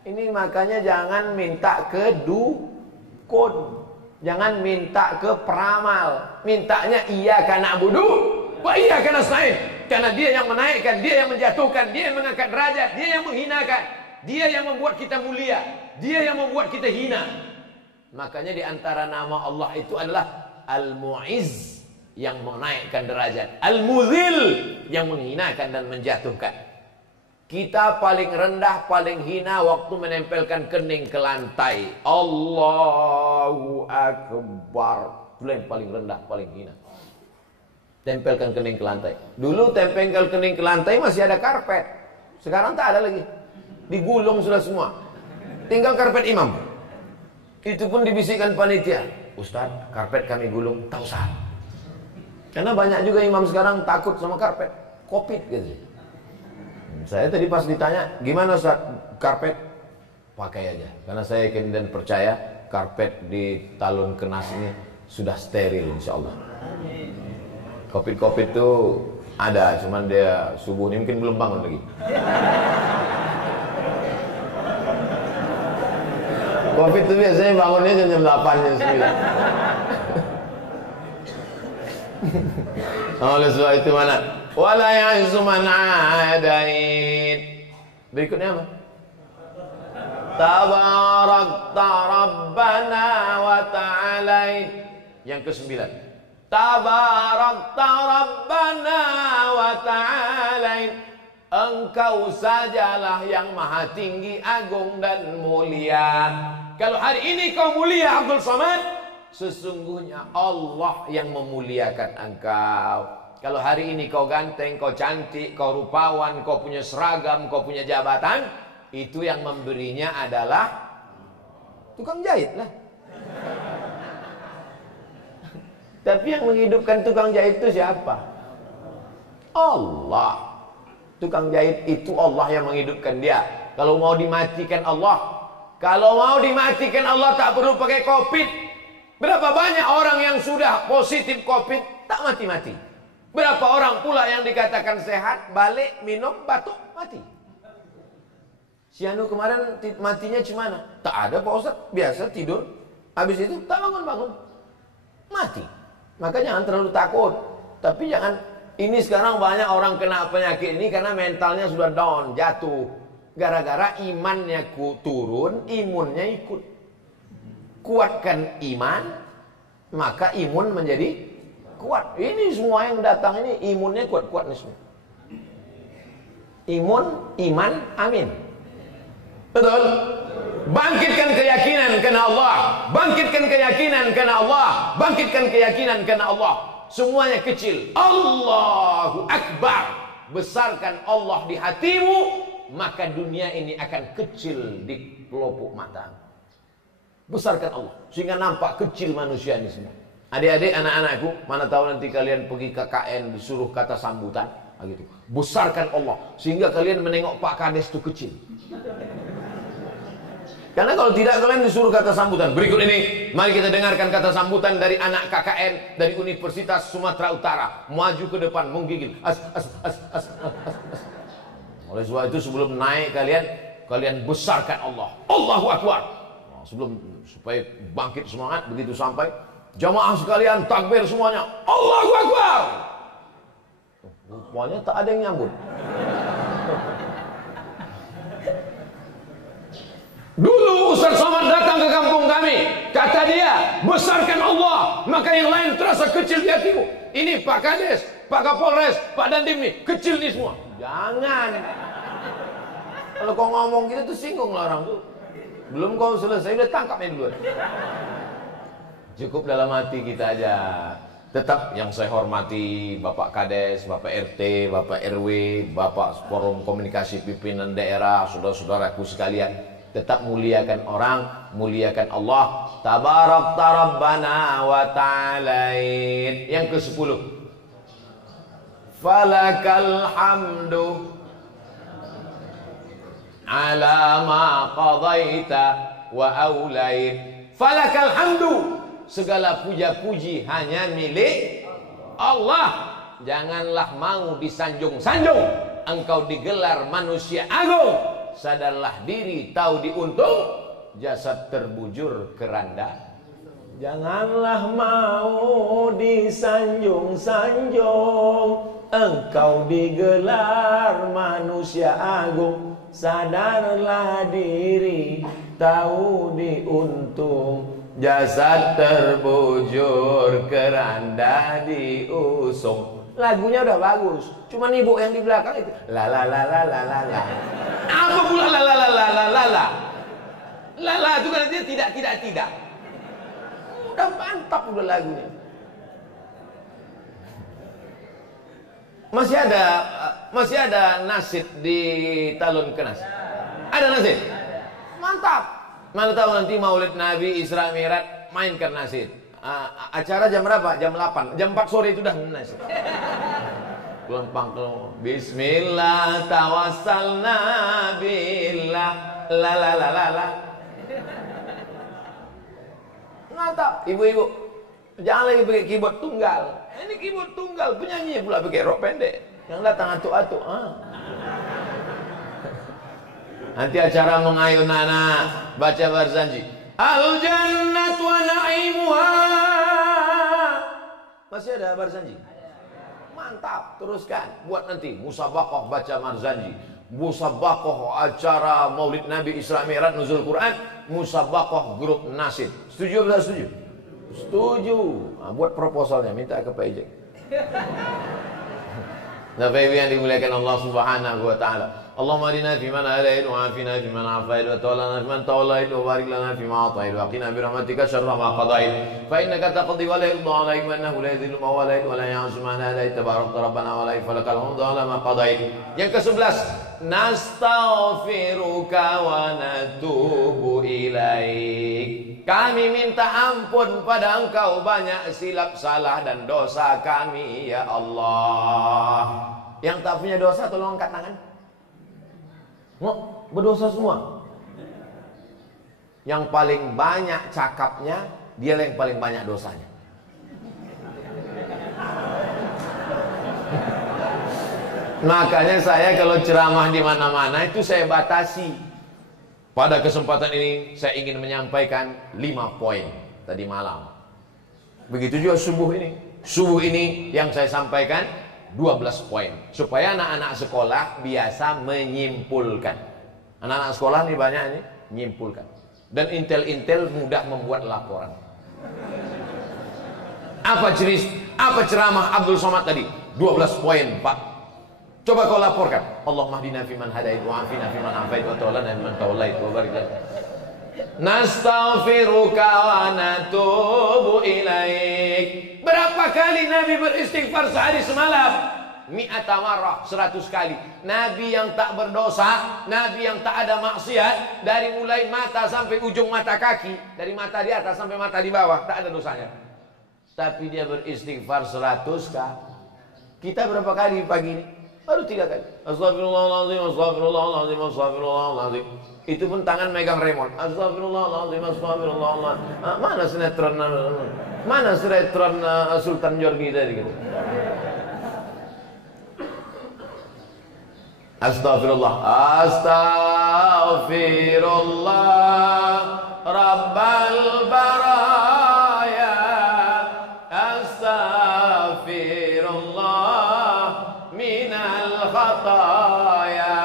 Ini makanya jangan minta ke dukun. Jangan minta ke peramal. Mintanya iyyaka na'budu wa iyyaka nasta'in. Karena dia yang menaikkan, dia yang menjatuhkan, dia yang mengangkat derajat, dia yang menghinakan, dia yang membuat kita mulia, dia yang membuat kita hina. Makanya di antara nama Allah itu adalah Al-Mu'izz, yang menaikkan derajat, Al-Mudhil, yang menghinakan dan menjatuhkan. Kita paling rendah, paling hina waktu menempelkan kening ke lantai. Allahu Akbar. Itu yang paling rendah, paling hina. Tempelkan kening ke lantai. Dulu tempelkan kening ke lantai masih ada karpet. Sekarang tak ada lagi. Digulung sudah semua. Tinggal karpet imam. Itu pun dibisikkan panitia. Ustaz, karpet kami gulung. Tak usah. Karena banyak juga imam sekarang takut sama karpet. Covid gitu. Saya tadi pas ditanya, gimana Ustaz, karpet? Pakai aja. Karena saya yakin dan percaya karpet di Talun Kenas ini sudah steril insya Allah. Covid itu ada, cuman dia subuh ini mungkin belum bangun lagi. Covid itu biasanya bangunnya jam 8, jam 9. Oleh sebab itu mana? Wala ya'izzu man adait. Berikutnya apa? Tabarakta Rabbana wa ta'alait. Yang kesembilan, Tabarakta Rabbana wa ta'alait. Engkau sajalah yang maha tinggi, agung dan mulia. Kalau hari ini kau mulia Abdul Somad, sesungguhnya Allah yang memuliakan engkau. Kalau hari ini kau ganteng, kau cantik, kau rupawan, kau punya seragam, kau punya jabatan, itu yang memberinya adalah tukang jahit lah. Tapi yang menghidupkan tukang jahit itu siapa? Allah. Tukang jahit itu Allah yang menghidupkan dia. Kalau mau dimatikan Allah, kalau mau dimatikan Allah tak perlu pakai COVID. Berapa banyak orang yang sudah positif COVID tak mati-mati. Berapa orang pula yang dikatakan sehat, balik minum batuk mati. Si Anu kemarin matinya cemana? Tak ada Pak Ustaz, biasa tidur. Habis itu tak bangun-bangun, mati. Maka jangan terlalu takut. Tapi jangan. Ini sekarang banyak orang kena penyakit ini karena mentalnya sudah down, jatuh. Gara-gara imannya turun, imunnya ikut. Kuatkan iman, maka imun menjadi kuat. Ini semua yang datang ini imunnya kuat-kuat nih semua. Imun, iman, amin. Betul? Bangkitkan keyakinan karena Allah. Bangkitkan keyakinan karena Allah. Bangkitkan keyakinan karena Allah. Semuanya kecil. Allahu Akbar. Besarkan Allah di hatimu, maka dunia ini akan kecil di pelupuk mata. Besarkan Allah sehingga nampak kecil manusia ini semua. Adik-adik, anak-anakku, mana tahu nanti kalian pergi KKN disuruh kata sambutan gitu. Besarkan Allah sehingga kalian menengok Pak Kades itu kecil. Karena kalau tidak kalian disuruh kata sambutan. Berikut ini, mari kita dengarkan kata sambutan dari anak KKN dari Universitas Sumatera Utara. Maju ke depan, menggigil. Oleh sebab itu sebelum naik kalian besarkan Allah. Allahu Akbar. Sebelum supaya bangkit semangat, begitu sampai jamaah sekalian takbir semuanya. Allahu Akbar. Rupanya tak ada yang nyambut. Dulu Ustaz Somad datang ke kampung kami, kata dia, besarkan Allah, maka yang lain terasa kecil di hatimu. Ini Pak Kades, Pak Kapolres, Pak Dandim nih, kecil nih semua. Jangan. Kalau kau ngomong gitu tuh singgung lah orang tuh. Belum kau selesai udah tangkapnya duluan. Cukup dalam hati kita aja. Tetap yang saya hormati Bapak Kades, Bapak RT, Bapak RW, Bapak Forum Komunikasi Pimpinan Daerah, saudara-saudaraku sekalian. Tetap muliakan orang, muliakan Allah. Tabarakta Rabbana wa ta'alait. Yang ke-10. Falakal hamdu ala ma qadaita wa aulait. Falakal hamdu. Segala puja-puji hanya milik Allah. Janganlah mau disanjung-sanjung. Engkau digelar manusia agung. Sadarlah diri, tahu diuntung, jasad terbujur keranda. Janganlah mau disanjung-sanjung, engkau digelar manusia agung. Sadarlah diri, tahu diuntung, jasad terbujur keranda diusung. Lagunya udah bagus, cuman ibu yang di belakang itu la la la la la la la. Apa pula la la la la la la la? La la itu kan artinya tidak. Udah mantap udah lagunya. Masih ada nasib di Talun Kenas. Ada nasib? Mantap. Mana tahu nanti Maulid Nabi Isra Mi'raj mainkan nasib. Acara jam berapa? Jam 8. Jam 4 sore itu udah nasib. Lempang Bismillah tawassalna billah la la la la la. Mantap, ibu-ibu. Jangan lagi pakai keyboard tunggal. Ini keyboard tunggal, penyanyi pula pakai rok pendek. Yang datang atuk-atuk. Nanti acara mengayun anak baca barzanji. Al jannat wa na'imuha. Masih ada barzanji? Mantap, teruskan. Buat nanti musabaqah baca barzanji. Musabaqah acara Maulid Nabi Isra Mi'raj Nuzul Quran, musabaqah grup nasid. Setuju atau tidak setuju? Setuju. Nah, buat proposalnya, minta ke Pak Ijek. Nah, Bapak yang dimuliakan Allah Subhanahu wa taala. Allahumma hadina fi man hadait wa afina fi man afait wa tawallana fi man tawallait wa barik lana fi ma atait wa qina bi rahmatika syarra ma qadait. Fa innaka taqdi wa la yuqda alaik wa innahu la yadhillu man walait wa la ya'zu man hadait tabarakta rabbana wa la falakal hamdu ala ma qadait. Yang ke-11, nastaghfiruka wa natubu ilaik. Kami minta ampun pada Engkau banyak silap salah dan dosa kami ya Allah. Yang tak punya dosa tolong angkat tangan. Berdosa semua. Yang paling banyak cakapnya, dia yang paling banyak dosanya. Makanya saya kalau ceramah di mana-mana itu saya batasi. Pada kesempatan ini saya ingin menyampaikan 5 poin tadi malam. Begitu juga subuh ini. Subuh ini yang saya sampaikan 12 poin. Supaya anak-anak sekolah biasa menyimpulkan. Anak-anak sekolah ini banyak ini menyimpulkan. Dan intel-intel mudah membuat laporan. Apa ceramah Abdul Somad tadi? 12 poin, Pak. Coba kau laporkan. Allahumma hdina fiman hadait wa afina fiman afait wa tawallana fiman tawallait wa barik lana. Nastaghfiruka wa natubu ilaik. Berapa kali Nabi beristighfar sehari semalam? Mi'ata marrah, 100 kali. Nabi yang tak berdosa, Nabi yang tak ada maksiat, dari mulai mata sampai ujung mata kaki, dari mata di atas sampai mata di bawah, tak ada dosanya. Tapi dia beristighfar 100 kali. Kita berapa kali pagi ini? Baru 3 kali. Astagfirullahaladzim, astagfirullahaladzim, astagfirullahaladzim. Itu pun tangan megang remote. Astagfirullahaladzim, astagfirullahaladzim. Mana sinetron Sultan Jorgi tadi gitu. Astagfirullah, astagfirullah, Rabbal baraya, astagfirullah, minal khataya,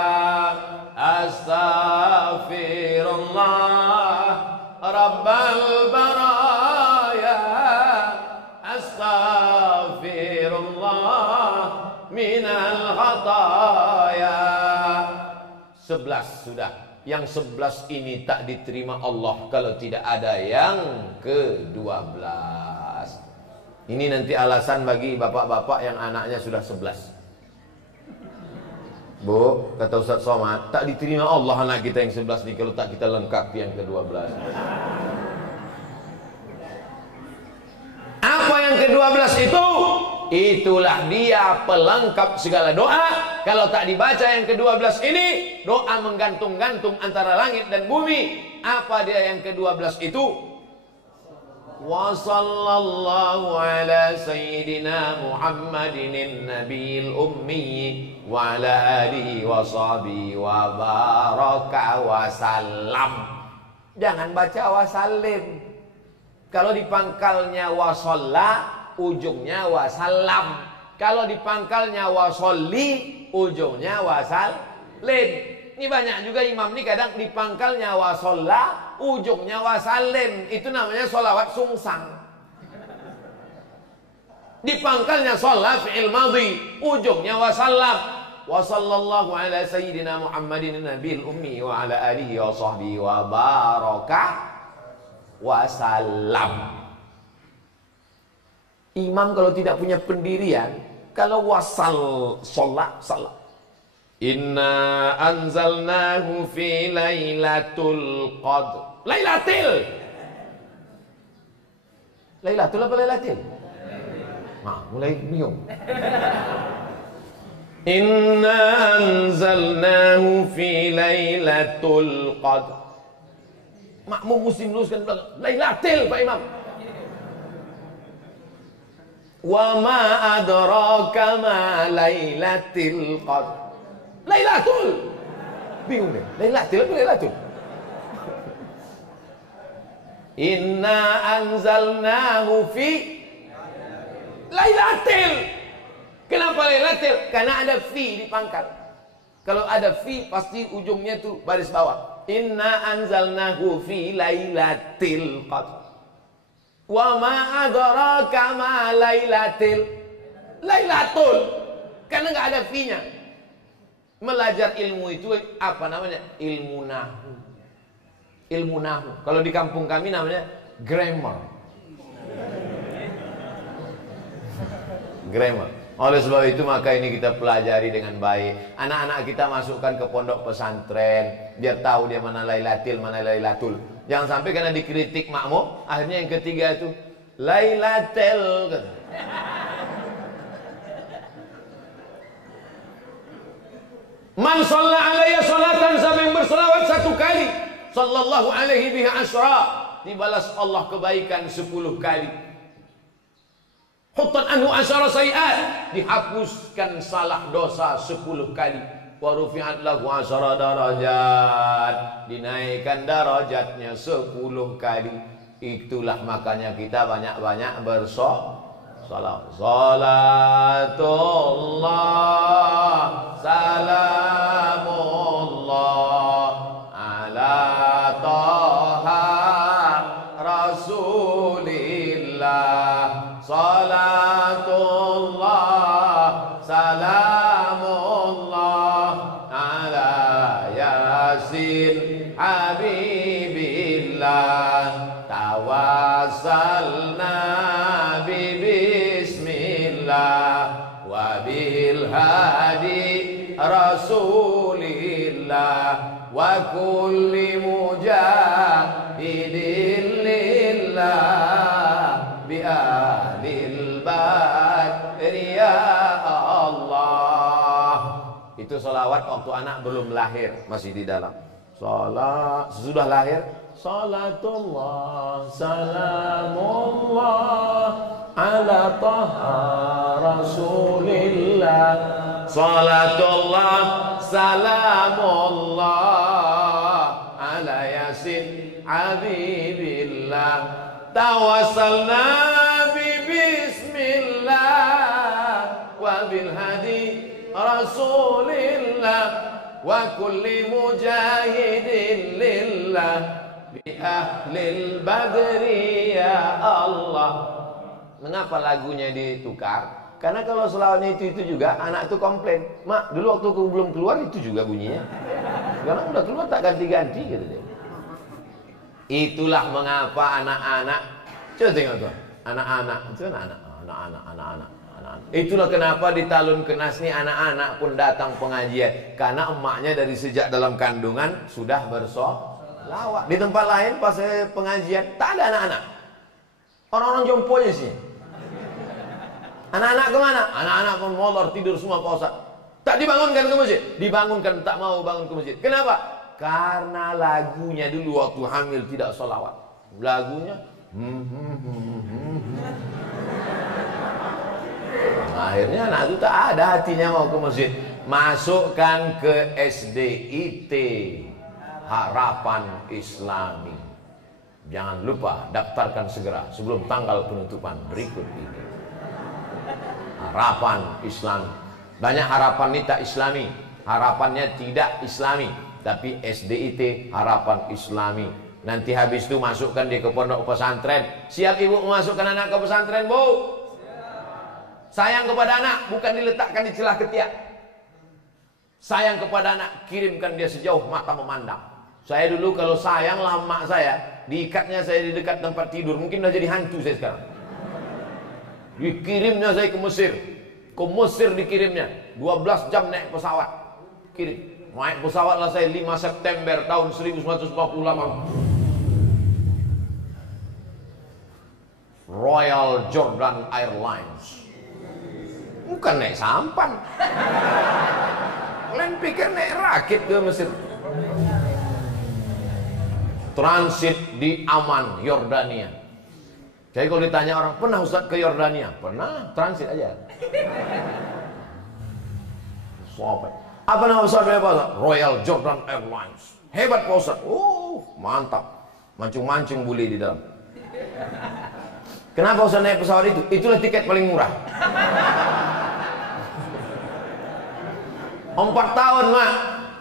astagfirullah, Rabbal baraya, astagfirullah, minal khataya. 11 sudah. Yang 11 ini tak diterima Allah kalau tidak ada yang ke-12. Ini nanti alasan bagi bapak-bapak yang anaknya sudah 11. Bu, kata Ustaz Somad, tak diterima Allah anak kita yang 11 ini kalau tak kita lengkapi yang ke-12. Apa yang ke-12 itu? Itulah dia pelengkap segala doa. Kalau tak dibaca yang ke-12 ini, doa menggantung-gantung antara langit dan bumi. Apa dia yang ke-12 itu? Wa sallallahu ala sayyidina Muhammadin nabiyil ummi wa ala alihi wa sahbihi wa baraka wa salam. Jangan baca wa salim. Kalau di pangkalnya wa shalla, ujungnya wasallam. Kalau di pangkalnya wasolli, ujungnya wasallim. Ini banyak juga imam ini kadang di pangkalnya wasolla, ujungnya wasallim. Itu namanya sholawat sungsang. Di pangkalnya sholla fi'il madhi, ujungnya wasallam. Wa sallallahu ala sayyidina Muhammadin nabil ummi wa ala alihi wa sahbihi wa baraka wasallam. Imam kalau tidak punya pendirian, kalau wasal sholat salah. Inna anzalnahu fi lailatul qadr. Lailatul apa lailatul? Nah, mulai bingung. Inna anzalnahu fi lailatul qadr. Makmum muslim luruskan belakang. Lailatul Pak Imam. Wa ma adraka ma lailatul qadr. Lailatul. Bingung deh. Lailatul apa lailatul? Inna anzalnahu fi lailatul. Kenapa lailatul? Karena ada fi di pangkal. Kalau ada fi pasti ujungnya tuh baris bawah. Inna anzalnahu fi lailatul qadr. Wa ma adraka ma lailatul. Karena nggak ada fi-nya. Belajar ilmu itu apa namanya? Ilmu nahu. Ilmu nahu. Kalau di kampung kami namanya grammar. Grammar. Oleh sebab itu maka ini kita pelajari dengan baik. Anak-anak kita masukkan ke pondok pesantren, biar tahu dia mana lailatul. Jangan sampai karena dikritik makmum, akhirnya yang ketiga itu lailatul. Man shalla alayya salatan, siapa yang berselawat 1 kali, sallallahu alaihi biha asyra, dibalas Allah kebaikan 10 kali. Huttan anhu asyara sayiat, dihapuskan salah dosa 10 kali. Wa rufi'at lahu asyara darajat, dinaikkan darajatnya 10 kali. Itulah makanya kita banyak-banyak bersolawat. Salatullah salamullah ala taha rasulillah. Salatullah salamullah ala yasin habibillah. Tawassalna bismillah wa bil hadi rasulillah wa kulli mujahidin lillah bi ahlil badri ya Allah. Itu salawat waktu anak belum lahir, masih di dalam. Salat sesudah lahir, salatullah salamullah ala taha rasulillah. Salatullah salamullah ala yasin habibillah. Tawassalna bismillah wa bil hadi rasulillah wa kulli mujahidin lillah bi ahlil badri ya Allah. Mengapa lagunya ditukar? Karena kalau selawatnya itu juga anak itu komplain, mak dulu waktu aku belum keluar itu juga bunyinya, sekarang udah keluar tak ganti-ganti gitu deh. Itulah mengapa anak-anak, coba tengok tuh, anak-anak itu anak-anak. Itulah kenapa di Talun Kenas nih anak-anak pun datang pengajian, karena emaknya dari sejak dalam kandungan sudah bersolawat. Di tempat lain pas pengajian tak ada anak-anak, orang-orang jompo aja sih. Anak-anak kemana? Anak-anak pun molor tidur semua Pak Ustaz. Tak dibangunkan ke masjid, dibangunkan tak mau bangun ke masjid. Kenapa? Karena lagunya dulu waktu hamil tidak sholawat. Lagunya akhirnya anak itu tak ada hatinya mau ke masjid. Masukkan ke SDIT, Harapan Islami. Jangan lupa daftarkan segera sebelum tanggal penutupan berikut ini. Harapan Islami. Banyak harapan ini tak islami, harapannya tidak islami, tapi SDIT Harapan Islami. Nanti habis itu masukkan dia ke pondok pesantren. Siap ibu memasukkan anak ke pesantren, Bu? Sayang kepada anak bukan diletakkan di celah ketiak. Sayang kepada anak, kirimkan dia sejauh mata memandang. Saya dulu kalau sayang lama saya, diikatnya saya di dekat tempat tidur, mungkin udah jadi hantu saya sekarang. Dikirimnya saya ke Mesir. Ke Mesir dikirimnya 12 jam naik pesawat. Kirim. Naik pesawat lah saya 5 September tahun 1948. Royal Jordan Airlines. Bukan naik sampan. Kalian pikir naik rakit ke Mesir. Transit di Amman, Yordania. Jadi kalau ditanya orang, pernah Ustaz ke Yordania? Pernah, transit aja. Sobat. Apa nama pesawatnya Pak Ustaz? Royal Jordan Airlines. Hebat Pak Ustaz. Mantap. Mancung-mancung boleh di dalam. Kenapa Ustaz naik pesawat itu? Itulah tiket paling murah. 4 tahun mak,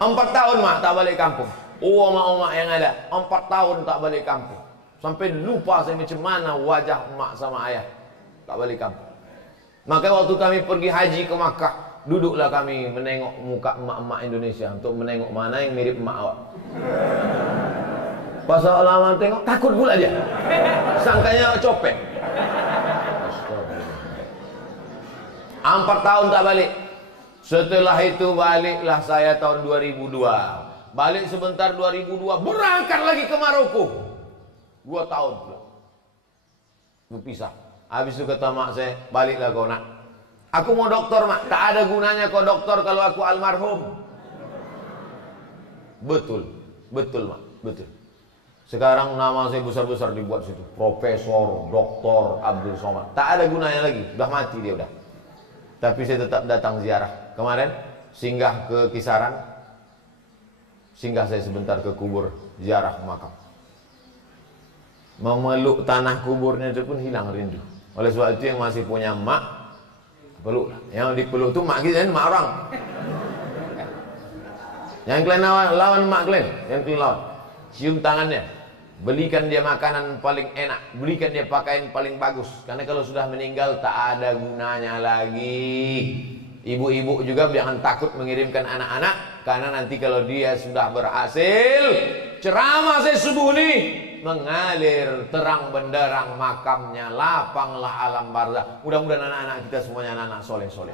4 tahun mak tak balik kampung. Mak yang ada 4 tahun tak balik kampung. Sampai lupa saya macam mana wajah mak sama ayah. Tak balik kampung. Maka waktu kami pergi haji ke Makkah, duduklah kami menengok muka emak-emak Indonesia untuk menengok mana yang mirip emak awak. Pas lama tengok, takut pula dia. Sangkanya copet. 4 tahun tak balik. Setelah itu baliklah saya tahun 2002. Balik sebentar 2002, berangkat lagi ke Maroko. 2 tahun pula. Berpisah. Habis itu kata mak saya, baliklah kau nak. Aku mau doktor mak. Tak ada gunanya kau doktor kalau aku almarhum. Betul. Betul mak. Betul. Sekarang nama saya besar-besar dibuat situ. Profesor, Doktor Abdul Somad. Tak ada gunanya lagi. Sudah mati dia udah. Tapi saya tetap datang ziarah. Kemarin singgah ke Kisaran. Singgah saya sebentar ke kubur, ziarah makam. Memeluk tanah kuburnya itu pun hilang rindu. Oleh sebab itu yang masih punya mak, peluk. Yang dipeluk itu mak kita, mak orang. Yang kalian lawan mak kalian, yang kalian lawan. Cium tangannya. Belikan dia makanan paling enak, belikan dia pakaian paling bagus. Karena kalau sudah meninggal tak ada gunanya lagi. Ibu-ibu juga jangan takut mengirimkan anak-anak, karena nanti kalau dia sudah berhasil, ceramah saya subuh nih mengalir terang benderang makamnya, lapanglah alam barzakh. Mudah-mudahan anak-anak kita semuanya anak-anak soleh-soleh.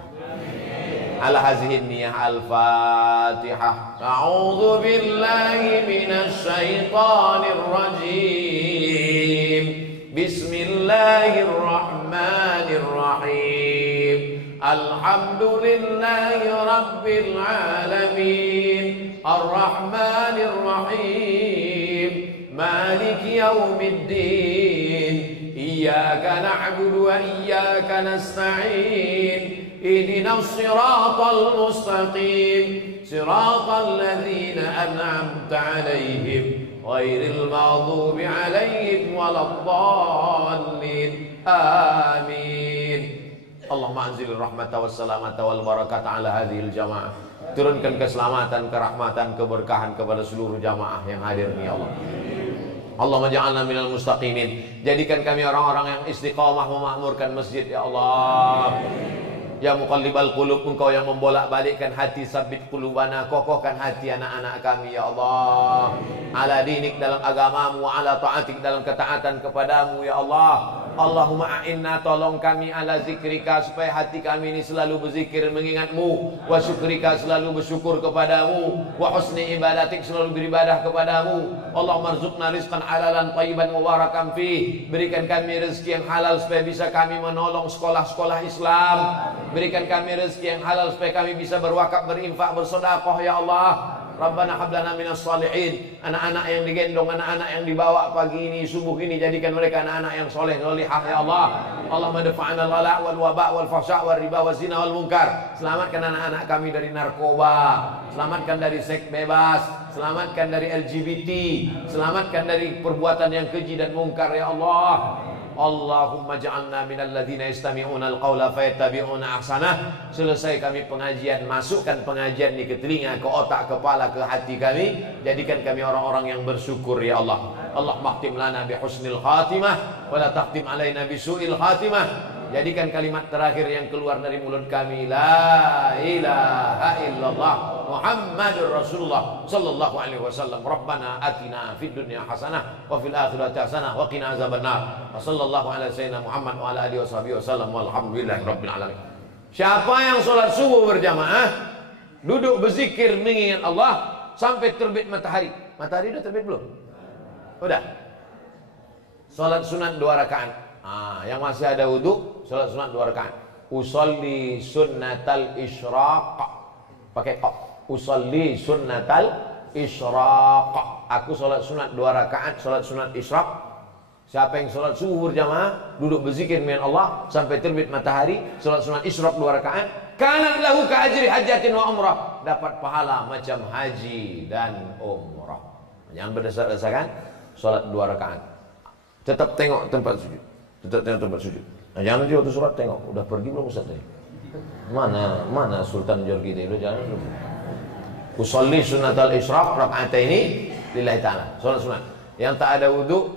Ala hazihin niyah al-fatihah. A'udzu billahi minasy syaithanir rajim. Bismillahirrahmanirrahim. Alhamdulillahi rabbil alamin. Ar-rahmanir rahim. Maliki yaumiddin. Iyyaka na'budu wa iyyaka nasta'in. اهدنا الصراط المستقيم صراط الذين أنعمت عليهم غير المغضوب عليهم ولا الضالين آمين اللهم أنزل الرحمة والسلامة والبركة على هذه الجماعة. Turunkan keselamatan, kerahmatan, keberkahan kepada seluruh jamaah yang hadir ini ya Allah. Allahumma ja'alna minal mustaqimin. Jadikan kami orang-orang yang istiqamah memakmurkan masjid ya Allah. Ya muqallibal qulub, engkau yang membolak-balikkan hati, sabit qulubana, kokohkan hati anak-anak kami ya Allah. Ala dinik, dalam agamamu, ala ta'atik, dalam ketaatan kepadamu ya Allah. Allahumma a'inna, tolong kami ala zikrika, supaya hati kami ini selalu berzikir mengingatmu, wa syukrika, selalu bersyukur kepadamu, wa husni ibadatik, selalu beribadah kepadamu. Allahumma rzuqna rizqan halalan thayyiban mubarakan fi. Berikan kami rezeki yang halal supaya bisa kami menolong sekolah-sekolah Islam. Berikan kami rezeki yang halal supaya kami bisa berwakaf, berinfak, bersedekah ya Allah. Rabbana hablana minas salihin. Anak-anak yang digendong, anak-anak yang dibawa pagi ini, subuh ini, jadikan mereka anak-anak yang soleh, solihah ya Allah. Allahumma dafa'ana al-ghala wal waba wal fahsya wal riba wal zina wal munkar. Selamatkan anak-anak kami dari narkoba, selamatkan dari seks bebas, selamatkan dari LGBT, selamatkan dari perbuatan yang keji dan mungkar ya Allah. Allahumma ja'alna minal ladzina yastami'una al-qawla fayattabi'una ahsanah. Selesai kami pengajian, masukkan pengajian ini ke telinga, ke otak, kepala, ke hati kami. Jadikan kami orang-orang yang bersyukur ya Allah. Allah mahtim lana bi husnil khatimah wa la taqtim alaina bi su'il khatimah. Jadikan kalimat terakhir yang keluar dari mulut kami la ilaha illallah Muhammadur Rasulullah sallallahu alaihi wasallam. Rabbana atina fid dunya hasanah wa fil akhirati hasanah wa qina azabannar. Wa sallallahu ala sayyidina Muhammad wa ala alihi wasallam walhamdulillahi rabbil alamin. Siapa yang sholat subuh berjamaah, duduk berzikir mengingat Allah sampai terbit matahari. Matahari udah terbit belum? Udah. Sholat sunat 2 rakaat. Yang masih ada wudu, sholat sunat 2 rakaat. Usolli sunnatal isyraq. Pakai qaf. Usolli sunnatal isyraq. Aku sholat sunat 2 rakaat, sholat sunat isyraq. Siapa yang sholat subuh berjamaah, duduk berzikir dengan Allah sampai terbit matahari, sholat sunat isyraq 2 rakaat, kanat lahu ka ajri hajatin wa umrah. Dapat pahala macam haji dan umrah. Jangan berdasar-dasarkan sholat 2 rakaat. Tetap tengok tempat sujud. Tetap tengok tempat sujud. Nah, jangan nanti waktu sholat tengok, udah pergi belum Ustaz tadi? Mana Sultan Jorgi itu? Udah jalan belum? Usolli sunnatal isyraq raka'ataini lillahi ta'ala. Salat sunat. Yang tak ada wudu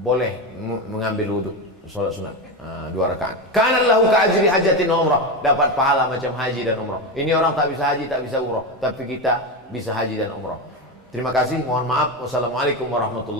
boleh mengambil wudu. Salat sunat. 2 rakaat. Kana lahu ka'ajri hajatin umrah. Dapat pahala macam haji dan umrah. Ini orang tak bisa haji, tak bisa umrah, tapi kita bisa haji dan umrah. Terima kasih. Mohon maaf. Wassalamualaikum warahmatullahi